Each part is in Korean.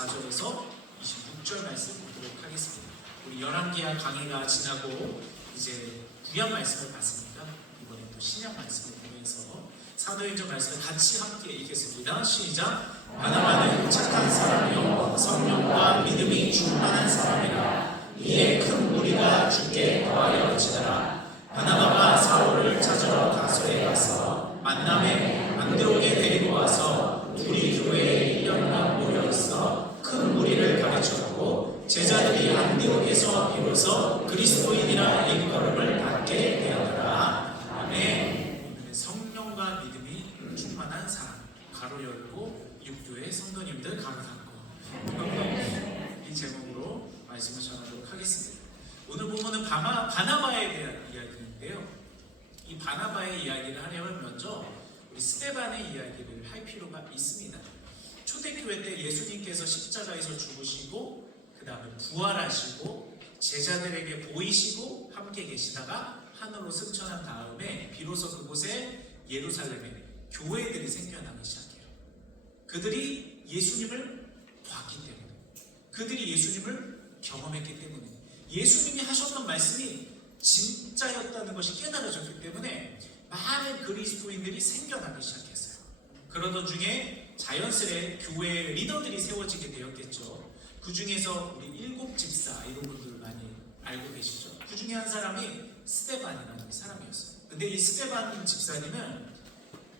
24절에서 26절 말씀 보도록 하겠습니다. 우리 열왕기야 강해가 지나고 이제 구약 말씀을 봤으니까 이번에 또 신약 말씀을 보면서 사도행전 말씀을 같이 함께 읽겠습니다. 시작. 바나바는 착한 사람이요 성령과 믿음이 충만한 사람이라. 이에 큰 무리가 주께 더하여 지더라. 바나바가 사울을 찾으러 다소에 가서 만남에 안드로게 데리고 와서 둘이 교회에 1년간 모여 있어 큰 무리를 가르쳤고 제자들이 안디옥에서 비로소 그리스도인이라 일컬음을 받게 되었더라. 아멘. 성령과 믿음이 충만한 사람 가로 열고 육교의 성도님들 가로 닫고 이 제목으로 말씀을 전하도록 하겠습니다. 오늘 본문은 바나바에 대한 이야기인데요. 이 바나바의 이야기를 하려면 먼저 우리 스데반의 이야기를 할 필요가 있습니다. 초대교회 때 예수님께서 십자가에서 죽으시고 그 다음에 부활하시고 제자들에게 보이시고 함께 계시다가 하늘로 승천한 다음에 비로소 그곳에 예루살렘에 교회들이 생겨나기 시작해요. 그들이 예수님을 봤기 때문에, 그들이 예수님을 경험했기 때문에, 예수님이 하셨던 말씀이 진짜였다는 것이 깨달아졌기 때문에 많은 그리스도인들이 생겨나기 시작했어요. 그러던 중에 자연스레 교회의 리더들이 세워지게 되었겠죠. 그 중에서 우리 일곱 집사 이런 분들 많이 알고 계시죠. 그 중에 한 사람이 스데반이라는 사람이었어요. 근데 이 스데반 집사님은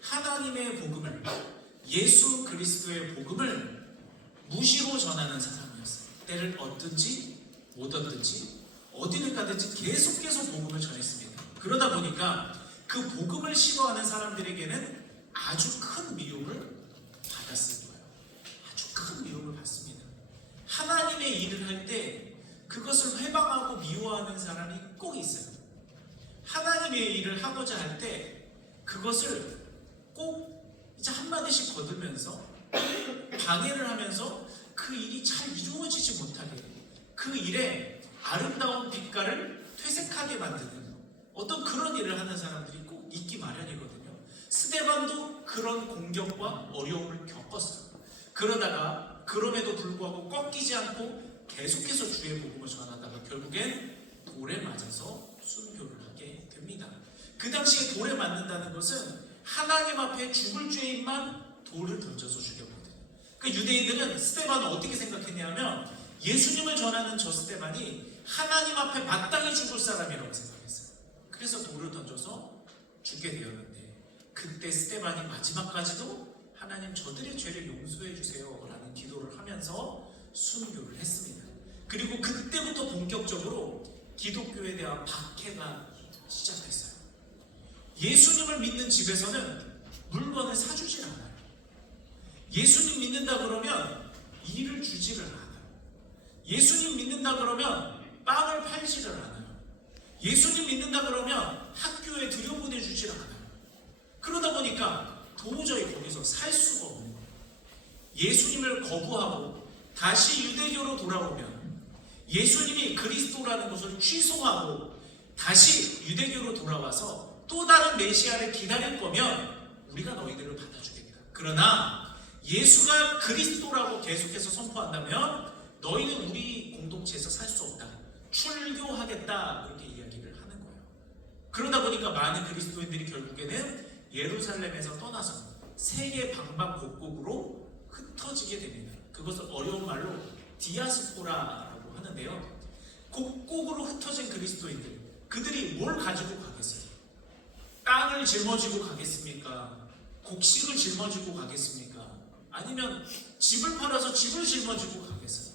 하나님의 복음을, 예수 그리스도의 복음을 무시로 전하는 사람이었어요. 때를 얻든지 못 얻든지 어디를 가든지 계속해서 복음을 전했습니다. 그러다 보니까 그 복음을 싫어하는 사람들에게는 아주 큰 미움을 받았을 거예요. 아주 큰 미움을 받습니다. 하나님의 일을 할 때 그것을 회방하고 미워하는 사람이 꼭 있어요. 하나님의 일을 하고자 할 때 그것을 꼭 이제 한마디씩 거두면서 방해를 하면서 그 일이 잘 이루어지지 못하게, 그 일에 아름다운 빛깔을 퇴색하게 만드는 어떤 그런 일을 하는 사람들이 꼭 있기 마련이거든요. 스데반도 그런 공격과 어려움을 겪었어요. 그러다가 그럼에도 불구하고 꺾이지 않고 계속해서 주의 복음을 전하다가 결국엔 돌에 맞아서 순교를 하게 됩니다. 그 당시에 돌에 맞는다는 것은 하나님 앞에 죽을 죄인만 돌을 던져서 죽였거든요. 그 유대인들은 스데반을 어떻게 생각했냐면 예수님을 전하는 저 스데반이 하나님 앞에 마땅히 죽을 사람이라고 생각했어요. 그래서 돌을 던져서 죽게 되었는데 그때 스데반이 마지막까지도 하나님 저들의 죄를 용서해 주세요 라는 기도를 하면서 순교를 했습니다. 그리고 그때부터 본격적으로 기독교에 대한 박해가 시작됐어요. 예수님을 믿는 집에서는 물건을 사주질 않아요. 예수님 믿는다 그러면 일을 주지를 않아요. 예수님 믿는다 그러면 빵을 팔지를 않아요. 예수님 믿는다 그러면 학교에 들여보내주질 않아요. 그러다 보니까 도저히 거기서 살 수가 없는 거예요. 예수님을 거부하고 다시 유대교로 돌아오면, 예수님이 그리스도라는 것을 취소하고 다시 유대교로 돌아와서 또 다른 메시아를 기다릴 거면 우리가 너희들을 받아주겠다. 그러나 예수가 그리스도라고 계속해서 선포한다면 너희는 우리 공동체에서 살 수 없다. 출교하겠다. 이렇게 이야기를 하는 거예요. 그러다 보니까 많은 그리스도인들이 결국에는 예루살렘에서 떠나서 세계 방방곡곡으로 흩어지게 됩니다. 그것을 어려운 말로 디아스포라라고 하는데요. 곡곡으로 흩어진 그리스도인들, 그들이 뭘 가지고 가겠어요? 땅을 짊어지고 가겠습니까? 곡식을 짊어지고 가겠습니까? 아니면 집을 팔아서 집을 짊어지고 가겠어요?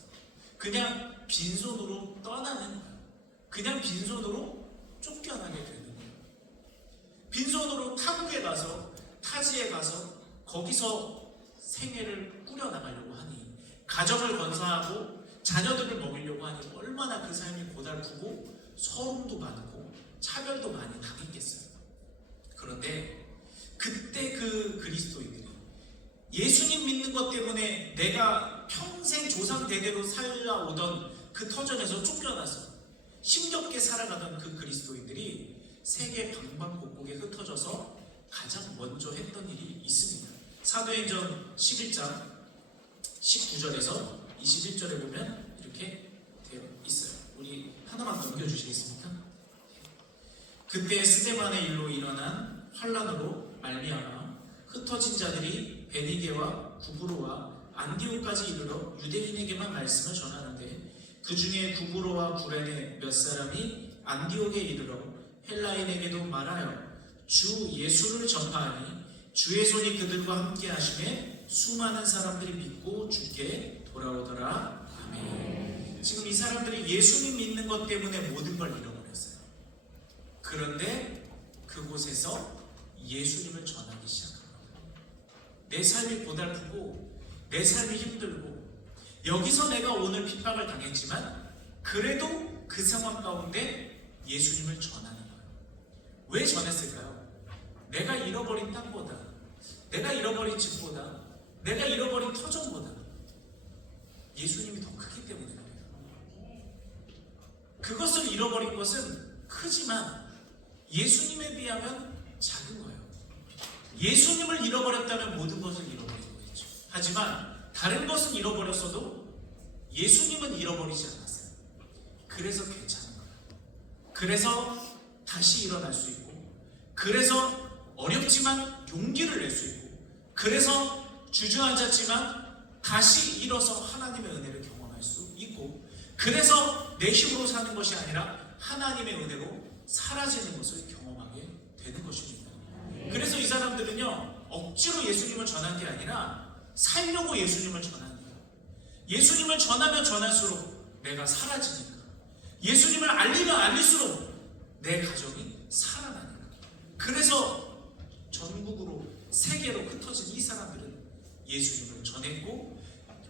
그냥 빈손으로 떠나는 거예요. 그냥 빈손으로 쫓겨나게 되는 거예요. 빈손으로 타국에 가서, 타지에 가서 거기서 생애를 꾸려나가려고 하니, 가정을 건사하고 자녀들을 먹이려고 하니 얼마나 그 삶이 고달프고 서름도 많고 차별도 많이 당했겠어요. 그런데 그때 그 그리스도인들이 예수님 믿는 것 때문에 내가 평생 조상 대대로 살아오던 그 터전에서 쫓겨나서 힘겹게 살아가던 그 그리스도인들이 세계 방방곡곡에 흩어져서 가장 먼저 했던 일이 있습니다. 사도행전 11장 19절에서 21절에 보면 이렇게 되어 있어요. 우리 하나만 넘겨주시겠습니까? 그때 스데반의 일로 일어난 환란으로 말미암아 흩어진 자들이 베니게와 구브로와 안디옥까지 이르러 유대인에게만 말씀을 전하는데 그 중에 구브로와 구레네 몇 사람이 안디옥에 이르러 헬라인에게도 말하여 주 예수를 전파하니 주의 손이 그들과 함께 하심에 수많은 사람들이 믿고 주께 돌아오더라. 아멘. 지금 이 사람들이 예수님 믿는 것 때문에 모든 걸 잃어버렸어요. 그런데 그곳에서 예수님을 전하기 시작합니다. 내 삶이 고달프고 내 삶이 힘들고 여기서 내가 오늘 핍박을 당했지만 그래도 그 상황 가운데 예수님을 전하는 거예요. 왜 전했을까요? 내가 잃어버린 땅보다, 내가 잃어버린 집보다, 내가 잃어버린 터전보다 예수님이 더 크기 때문에 그래요. 그것을 잃어버린 것은 크지만 예수님에 비하면 작은 거예요. 예수님을 잃어버렸다면 모든 것을 잃어버린 거겠죠. 하지만 다른 것은 잃어버렸어도 예수님은 잃어버리지 않았어요. 그래서 괜찮은 거예요. 그래서 다시 일어날 수 있고, 그래서 어렵지만 용기를 낼 수 있고, 그래서 주저앉았지만 다시 일어서 하나님의 은혜를 경험할 수 있고, 그래서 내 힘으로 사는 것이 아니라 하나님의 은혜로 사라지는 것을 경험하게 되는 것입니다. 그래서 이 사람들은요, 억지로 예수님을 전한 게 아니라 살려고 예수님을 전하는 거예요. 예수님을 전하면 전할수록 내가 사라지니까, 예수님을 알리면 알릴수록 내 가정이 살아나니까. 그래서 전국으로 세계로 흩어진 이 사람들은 예수님을 전했고,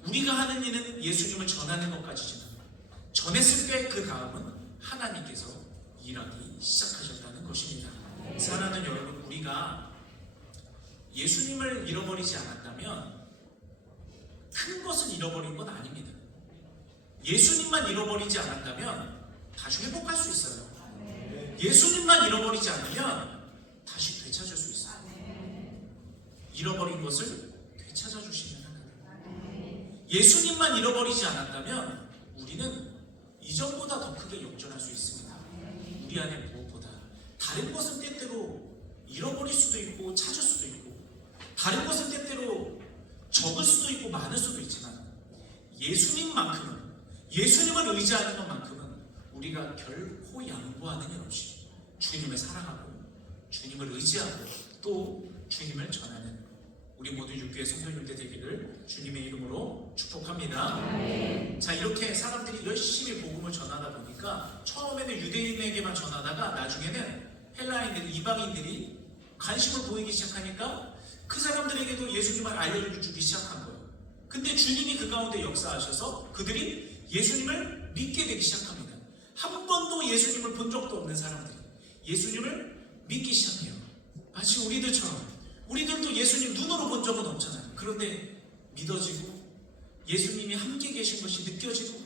우리가 하는 일은 예수님을 전하는 것까지지만 전했을 때 그 다음은 하나님께서 일하기 시작하셨다는 것입니다. 사랑하는 여러분, 우리가 예수님을 잃어버리지 않았다면 큰 것을 잃어버린 건 아닙니다. 예수님만 잃어버리지 않았다면 다시 회복할 수 있어요. 예수님만 잃어버리지 않으면 다시 되찾을 수 있어요. 잃어버린 것을 되찾아 주시는 하나님. 예수님만 잃어버리지 않았다면 우리는 이전보다 더 크게 역전할 수 있습니다. 우리 안에 무엇보다 다른 것은 때때로 잃어버릴 수도 있고 찾을 수도 있고, 다른 것은 때때로 적을 수도 있고 많을 수도 있지만 예수님만큼은, 예수님을 의지하는 것만큼은 우리가 결코 양보하는 일 없이 주님을 사랑하고 주님을 의지하고 또 주님을 전하는 우리 모두 육교의 성도님들 되기를 주님의 이름으로 축복합니다. 자, 이렇게 사람들이 열심히 복음을 전하다 보니까 처음에는 유대인에게만 전하다가 나중에는 헬라인들, 이방인들이 관심을 보이기 시작하니까 그 사람들에게도 예수님을 알려주기 시작한 거예요. 근데 주님이 그 가운데 역사하셔서 그들이 예수님을 믿게 되기 시작합니다. 한 번도 예수님을 본 적도 없는 사람들이 예수님을 믿기 시작해요. 마치 우리들처럼. 우리들도 예수님 눈으로 본 적은 없잖아요. 그런데 믿어지고 예수님이 함께 계신 것이 느껴지고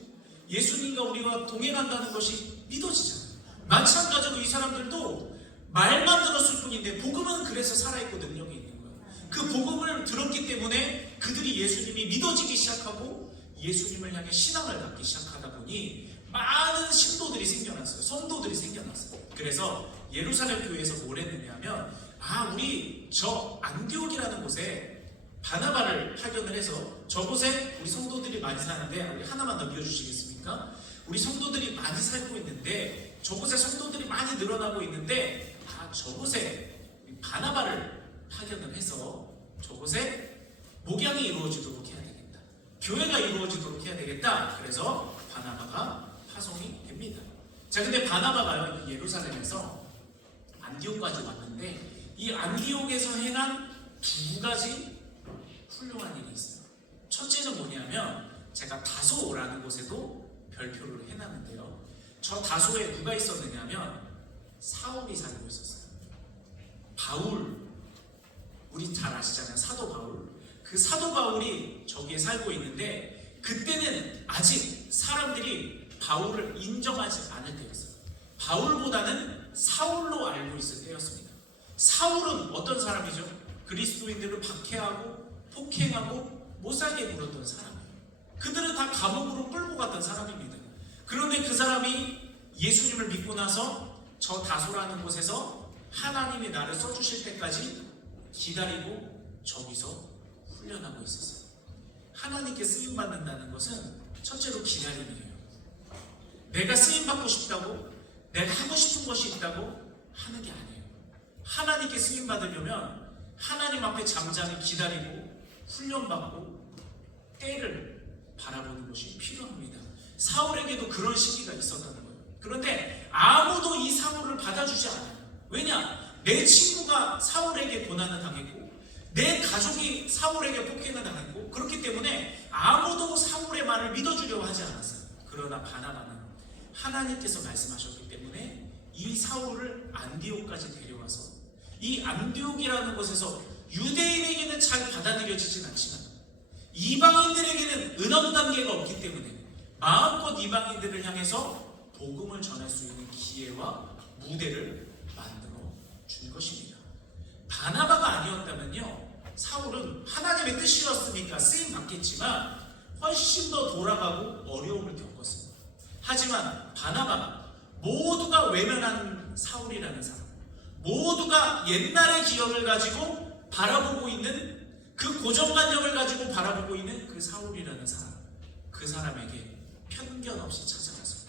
예수님과 우리가 동행한다는 것이 믿어지잖아요. 마찬가지로 이 사람들도 말만 들었을 뿐인데 복음은 그래서 살아있고 능력이 있는 거예요. 그 복음을 들었기 때문에 그들이 예수님이 믿어지기 시작하고 예수님을 향해 신앙을 갖기 시작하다 보니 많은 신도들이 생겨났어요. 성도들이 생겨났어요. 그래서 예루살렘 교회에서 뭘 했느냐면, 우리 저 안디옥이라는 곳에 바나바를 파견을 해서 저곳에 우리 성도들이 많이 사는데, 우리 하나만 넘겨주시겠습니까? 우리 성도들이 많이 살고 있는데, 저곳에 성도들이 많이 늘어나고 있는데, 저곳에 바나바를 파견을 해서 저곳에 목양이 이루어지도록 해야 되겠다, 교회가 이루어지도록 해야 되겠다. 그래서 바나바가 파송이 됩니다. 자, 근데 바나바가요, 예루살렘에서 안디옥까지 왔는데 이 안디옥에서 행한 두 가지 훌륭한 일이 있어요. 첫째는 뭐냐면, 제가 다소라는 곳에도 별표를 해놨는데요, 저 다소에 누가 있었느냐면 사울이 살고 있었어요. 바울, 우리 잘 아시잖아요. 사도 바울. 그 사도 바울이 저기에 살고 있는데 그때는 아직 사람들이 바울을 인정하지 않을 때였어요. 바울보다는 사울로 알고 있을 때였습니다. 사울은 어떤 사람이죠? 그리스도인들을 박해하고 폭행하고 못살게 굴었던 사람이에요. 그들은 다 감옥으로 끌고 갔던 사람입니다. 그런데 그 사람이 예수님을 믿고 나서 저 다소라는 곳에서 하나님이 나를 써주실 때까지 기다리고 저기서 훈련하고 있었어요. 하나님께 쓰임받는다는 것은 첫째로 기다림이에요. 내가 쓰임받고 싶다고, 내가 하고 싶은 것이 있다고 하는 게 아니에요. 하나님께 쓰임받으려면 하나님 앞에 잠잠히 기다리고 훈련받고 때를 바라보는 것이 필요합니다. 사울에게도 그런 시기가 있었다는 거예요. 그런데 아무도 이 사울을 받아주지 않아요. 왜냐? 내 친구가 사울에게 고난을 당했고 내 가족이 사울에게 폭행을 당했고 그렇기 때문에 아무도 사울의 말을 믿어주려고 하지 않았어요. 그러나 바나바는 하나님께서 말씀하셨기 때문에 이 사울을 안디옥까지 데려와서 이 안디옥이라는 곳에서 유대인에게는 잘 받아들여지진 않지만 이방인들에게는 은엄관계가 없기 때문에 마음껏 이방인들을 향해서 복음을 전할 수 있는 기회와 무대를 만들어 준 것입니다. 바나바가 아니었다면요, 사울은 하나님의 뜻이었으니까 쓰임 받겠지만 훨씬 더 돌아가고 어려움을 겪었습니다. 하지만 바나바가 모두가 외면하는 사울이라는 사람, 모두가 옛날의 기억을 가지고 바라보고 있는 그 고정관념을 가지고 바라보고 있는 그 사울이라는 사람, 그 사람에게 편견 없이 찾아가서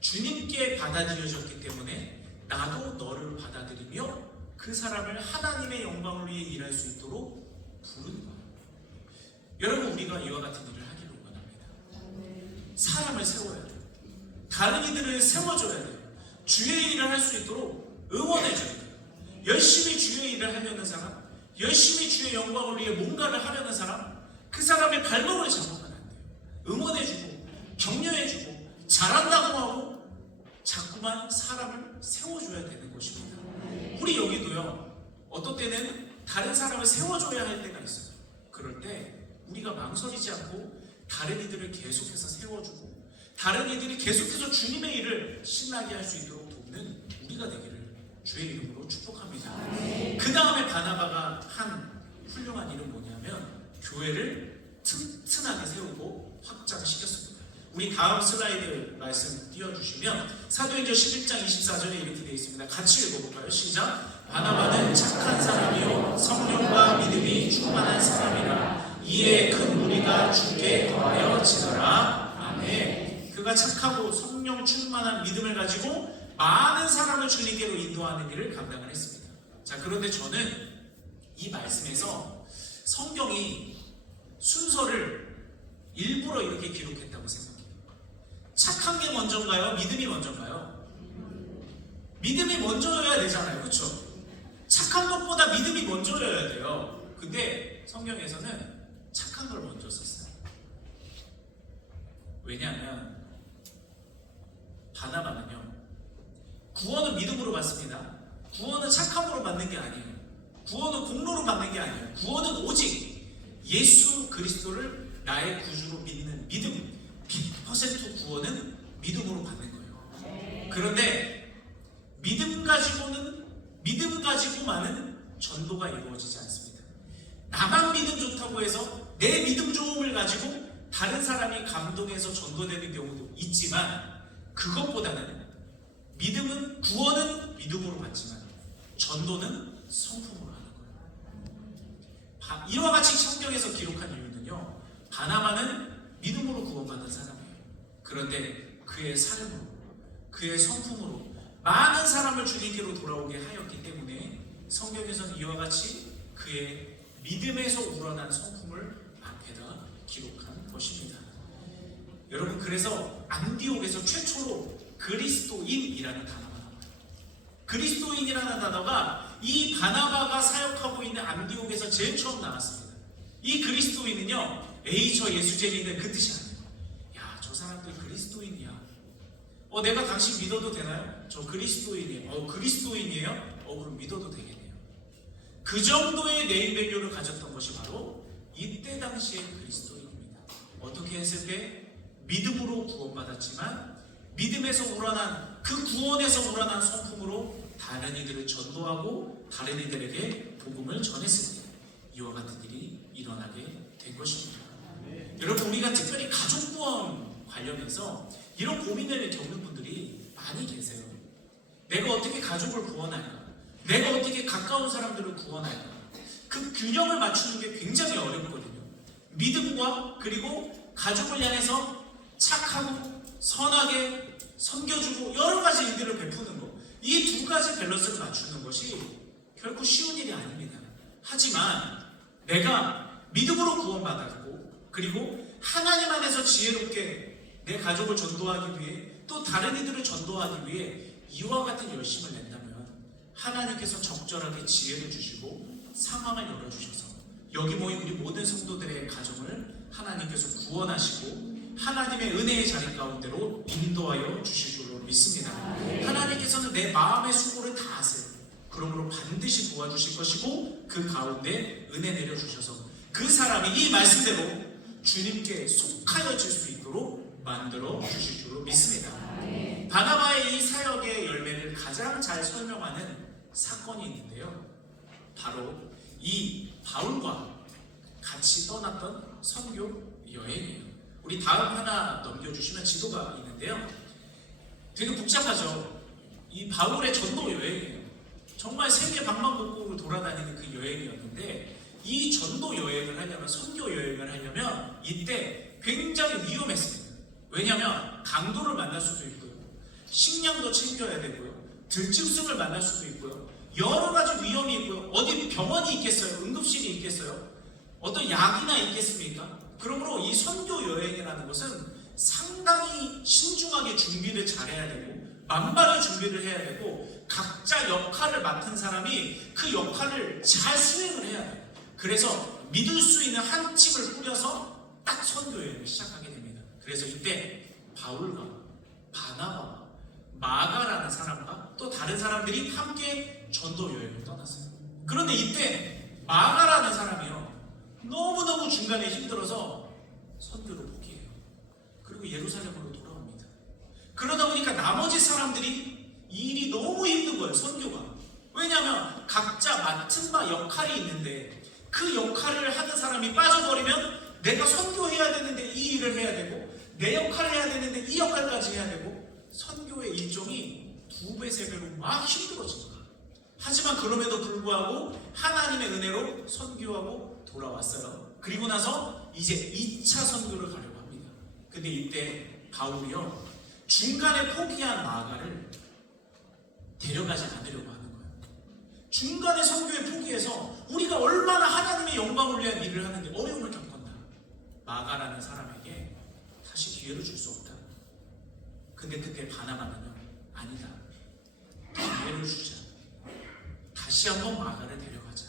주님께 받아들여졌기 때문에 나도 너를 받아들이며 그 사람을 하나님의 영광을 위해 일할 수 있도록 부른 거예요. 여러분, 우리가 이와 같은 일을 하기를 원합니다. 사람을 세워야 돼요. 다른 이들을 세워줘야 돼요. 주의 일을 할 수 있도록 응원해줘야 돼요. 열심히 주의 일을 하려는 사람, 열심히 주의 영광을 위해 뭔가를 하려는 사람, 그 사람의 발목을 잡으면 안 돼요. 응원해주고 격려해주고 잘한다고 하고 자꾸만 사람을 세워줘야 되는 것입니다. 우리 여기도요, 어떤 때는 다른 사람을 세워줘야 할 때가 있어요. 그럴 때 우리가 망설이지 않고 다른 이들을 계속해서 세워주고 다른 이들이 계속해서 주님의 일을 신나게 할 수 있도록 돕는 우리가 되기를 주의 이름으로 축복합니다. 그 다음에 바나바가 한 훌륭한 일은 뭐냐면 교회를 튼튼하게 세우고 확장시켰습니다. 우리 다음 슬라이드 말씀 띄워주시면 사도행전 11장 24절에 이렇게 되어 있습니다. 같이 읽어볼까요? 시작! 바나바는 착한 사람이요 성령과 믿음이 충만한 사람이라 이에 큰 무리가 주께 더하여 지더라. 아멘. 그가 착하고 성령 충만한 믿음을 가지고 많은 사람을 주님께로 인도하는 일을 감당을 했습니다. 자, 그런데 저는 이 말씀에서 성경이 순서를 일부러 이렇게 기록했다고 생각해요. 착한 게 먼저인가요? 믿음이 먼저인가요? 믿음이 먼저여야 되잖아요. 그렇죠? 착한 것보다 믿음이 먼저여야 돼요. 근데 성경에서는 착한 걸 먼저 썼어요. 왜냐하면 바나바는요, 구원은 믿음으로 받습니다. 구원은 착함으로 받는 게 아니에요. 구원은 공로로 받는 게 아니에요. 구원은 오직 예수 그리스도를 나의 구주로 믿는 믿음, 100% 구원은 믿음으로 받는 거예요. 그런데 믿음 가지고만은 전도가 이루어지지 않습니다. 나만 믿음 좋다고 해서 내 믿음 좋음을 가지고 다른 사람이 감동해서 전도되는 경우도 있지만 그것보다는 구원은 믿음으로 받지만 전도는 성품으로 하는 거예요. 이와 같이 성경에서 기록한 이유는요, 바나바는 믿음으로 구원받는 사람이에요. 그런데 그의 삶으로, 그의 성품으로 많은 사람을 주님께로 돌아오게 하였기 때문에 성경에서는 이와 같이 그의 믿음에서 우러난 성품을 앞에다 기록한 것입니다. 여러분, 그래서 안디옥에서 최초로 그리스도인이라는 단어가 나와요. 그리스도인이라는 단어가 이 바나바가 사역하고 있는 안디옥에서 제일 처음 나왔습니다. 이 그리스도인은요, 에이 저 예수쟁이는 그 뜻이 아니에요. 야, 저 사람들 그리스도인이야. 내가 당신 믿어도 되나요? 저 그리스도인이에요. 그리스도인이에요? 그럼 믿어도 되겠네요. 그 정도의 네임밸류를 가졌던 것이 바로 이때 당시의 그리스도인입니다. 어떻게 했을 때? 믿음으로 구원받았지만 믿음에서 우러난 그 구원에서 우러난 성품으로 다른 이들을 전도하고 다른 이들에게 복음을 전했습니다. 이와 같은 일이 일어나게 된 것입니다. 여러분, 우리가 특별히 가족 구원 관련해서 이런 고민을 겪는 분들이 많이 계세요. 내가 어떻게 가족을 구원할까? 내가 어떻게 가까운 사람들을 구원할까? 그 균형을 맞추는 게 굉장히 어렵거든요. 믿음과 그리고 가족을 향해서 착하고 선하게 섬겨주고 여러 가지 일들을 베푸는 것, 이 두 가지 밸런스를 맞추는 것이 결코 쉬운 일이 아닙니다. 하지만 내가 믿음으로 구원받았고 그리고 하나님 안에서 지혜롭게 내 가족을 전도하기 위해 또 다른 이들을 전도하기 위해 이와 같은 열심을 낸다면 하나님께서 적절하게 지혜를 주시고 상황을 열어주셔서 여기 모인 우리 모든 성도들의 가정을 하나님께서 구원하시고 하나님의 은혜의 자리 가운데로 인도하여 주실 줄로 믿습니다. 하나님께서는 내 마음의 수고를 다 아세요. 그러므로 반드시 도와주실 것이고 그 가운데 은혜 내려주셔서 그 사람이 이 말씀대로 주님께 속하여질 수 있도록 만들어 주실 줄로 믿습니다. 바나바의 이 사역의 열매를 가장 잘 설명하는 사건이 있는데요, 바로 이 바울과 같이 떠났던 선교 여행이에요. 우리 다음 하나 넘겨주시면 지도가 있는데요, 되게 복잡하죠. 이 바울의 전도 여행이에요. 정말 세계 방방곡곡을 돌아다니는 그 여행이었는데, 이 전도 여행을 하려면, 선교 여행을 하려면 이때 굉장히 위험했습니다. 왜냐하면 강도를 만날 수도 있고요, 식량도 챙겨야 되고요, 들짐승을 만날 수도 있고요, 여러 가지 위험이 있고요. 어디 병원이 있겠어요? 응급실이 있겠어요? 어떤 약이나 있겠습니까? 그러므로 이 선교 여행이라는 것은 상당히 신중하게 준비를 잘해야 되고 만반의 준비를 해야 되고 각자 역할을 맡은 사람이 그 역할을 잘 수행을 해야 돼요. 그래서 믿을 수 있는 한 팀을 꾸려서 딱 선교 여행을 시작하게 됩니다. 그래서 이때 바울과 바나바와 마가라는 사람과 또 다른 사람들이 함께 전도 여행을 떠났어요. 그런데 이때 마가라는 사람이요, 너무너무 중간에 힘들어서 선교를 포기해요. 그리고 예루살렘으로 돌아옵니다. 그러다 보니까 나머지 사람들이 이 일이 너무 힘든 거예요, 선교가. 왜냐하면 각자 맡은 바 역할이 있는데 그 역할을 하는 사람이 빠져버리면 내가 선교해야 되는데 이 일을 해야 되고 내 역할을 해야 되는데 이 역할까지 해야 되고 선교의 일정이 2배, 3배로 막 힘들어진 거예요. 하지만 그럼에도 불구하고 하나님의 은혜로 선교하고 돌아왔어요. 그리고 나서 이제 2차 선교를 가려고 합니다. 근데 이때 바울이요, 중간에 포기한 마가를 데려가지 않으려고 하는 거예요. 중간에 선교에 포기해서 우리가 얼마나 하나님의 영광을 위한 일을 하는데 어려움을 겪었나. 마가라는 사람에게 다시 기회를 줄 수 없다. 근데 그때 바나바는요, 아니다, 기회를 주자. 다시 한번 마가를 데려가자.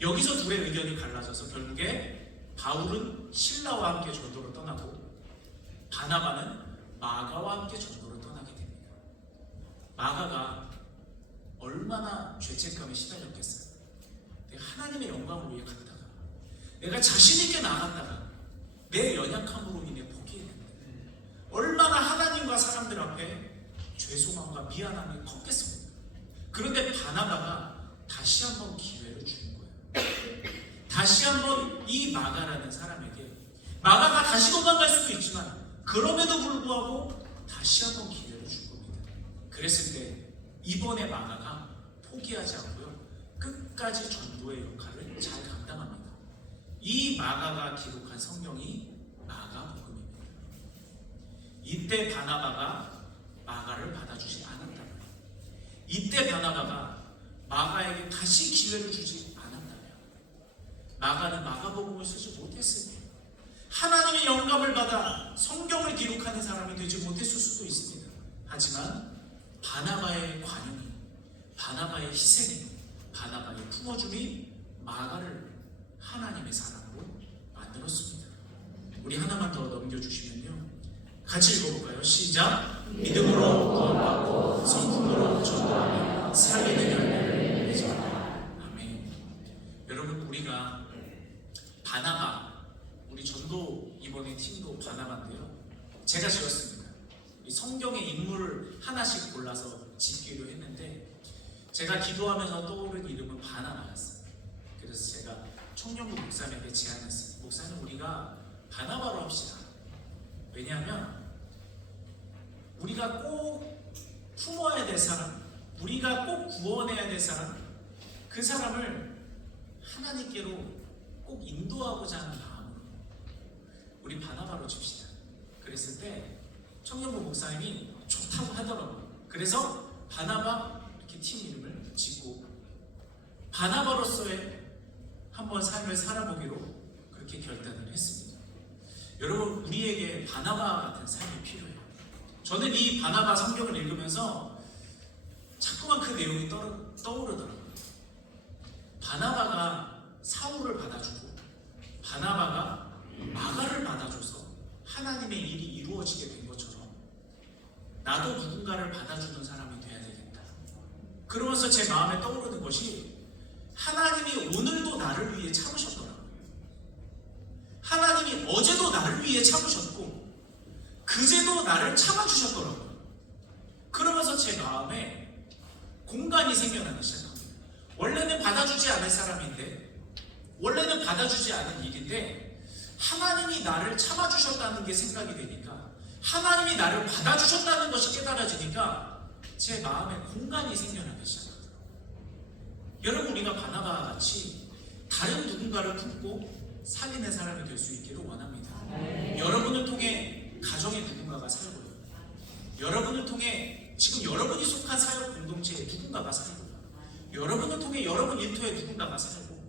여기서 둘의 의견이 갈라져서 결국에 바울은 신라와 함께 전도로 떠나고 바나바는 마가와 함께 전도로 떠나게 됩니다. 마가가 얼마나 죄책감에 시달렸겠어요. 내가 하나님의 영광을 위해 갔다가 내가 자신 있게 나갔다가 내 연약함으로 인해 포기했는데 얼마나 하나님과 사람들 앞에 죄송함과 미안함이 컸겠습니까? 그런데 바나바가 다시 한번 기회를 준 거예요. 다시 한번 이 마가라는 사람에게, 마가가 다시 도망갈 수도 있지만 그럼에도 불구하고 다시 한번 기회를 준 겁니다. 그랬을 때 이번에 마가가 포기하지 않고요, 끝까지 전도의 역할을 잘 감당합니다. 이 마가가 기록한 성경이 마가복음입니다. 이때 바나바가 마가를 받아주지 않았다면, 이때 바나바가 마가에게 다시 기회를 주지 않았다면 마가는 마가복음을 쓰지 못했을 거예요. 하나님의 영감을 받아 성경을 기록하는 사람이 되지 못했을 수도 있습니다. 하지만 바나바의 관용이, 바나바의 희생이, 바나바의 품어줌이 마가를 하나님의 사람으로 만들었습니다. 우리 하나만 더 넘겨주시면요, 같이 읽어볼까요? 시작! 믿음으로 구원받고 성품으로 전도하며 살리는 열매를 맺어라. 아멘. 여러분, 우리가 바나바, 우리 전도 이번에 팀도 바나바인데요, 제가 지었습니다. 이 성경의 인물을 하나씩 골라서 짓기로 했는데 제가 기도하면서 떠오른 이름은 바나바였어요. 그래서 제가 청년부 목사님에게 제안했어요. 목사님, 우리가 바나바로 합시다. 왜냐하면 우리가 꼭 품어야 될 사람, 우리가 꼭 구원해야 될 사람, 그 사람을 하나님께로 꼭 인도하고자 하는 마음으로 우리 바나바로 줍시다. 그랬을 때 청년부 목사님이 좋다고 하더라고요. 그래서 바나바 이렇게 팀 이름을 짓고 바나바로서의 한번 삶을 살아보기로 그렇게 결단을 했습니다. 여러분, 우리에게 바나바 같은 삶이 필요해요. 저는 이 바나바 성경을 읽으면서 자꾸만 그 내용이 떠오르더라고요. 바나바가 사울을 받아주고 바나바가 마가를 받아줘서 하나님의 일이 이루어지게 된 것처럼 나도 누군가를 받아주는 사람이 돼야 되겠다. 그러면서 제 마음에 떠오르는 것이 하나님이 오늘도 나를 위해 참으셨더라고요. 하나님이 어제도 나를 위해 참으셨고 그제도 나를 참아주셨더라고요. 그러면서 제 마음에 공간이 생겨나기 시작합니다. 원래는 받아주지 않을 사람인데, 원래는 받아주지 않은 일인데 하나님이 나를 참아주셨다는 게 생각이 되니까, 하나님이 나를 받아주셨다는 것이 깨달아지니까 제 마음에 공간이 생겨나기 시작하더라고요. 여러분, 우리가 바나바와 같이 다른 누군가를 품고 살리는 사람이 될 수 있기를 원합니다. 여러분을 통해 가정의 누군가가 살고요. 여러분을 통해 지금 여러분이 속한 사역 공동체에 누군가가 살고요. 여러분을 통해 여러분 일터에 누군가가 살고,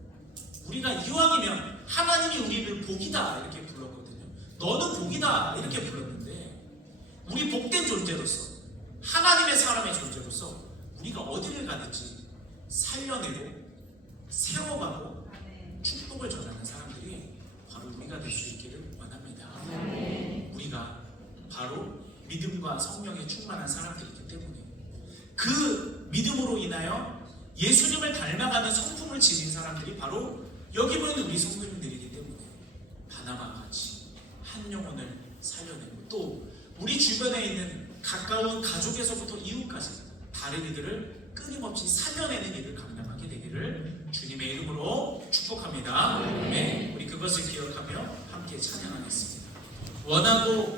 우리가 이왕이면 하나님이 우리를 복이다 이렇게 불렀거든요. 너는 복이다 이렇게 불렀는데, 우리 복된 존재로서, 하나님의 사람의 존재로서 우리가 어디를 가든지 살려내고 세워가고 축복을 전하는 사람들이 바로 우리가 될 수 있기를 원합니다. 우리가 바로 믿음과 성령에 충만한 사람들이기 때문에, 그 믿음으로 인하여 예수님을 닮아가는 성품을 지닌 사람들이 바로 여기 보이는 우리 성도님들이기 때문에 바나바와 같이 한 영혼을 살려내고, 또 우리 주변에 있는 가까운 가족에서부터 이웃까지 다른 이들을 끊임없이 살려내는 일을 감당하게 되기를 주님의 이름으로 축복합니다. 네, 우리 그것을 기억하며 함께 찬양하겠습니다. 원하고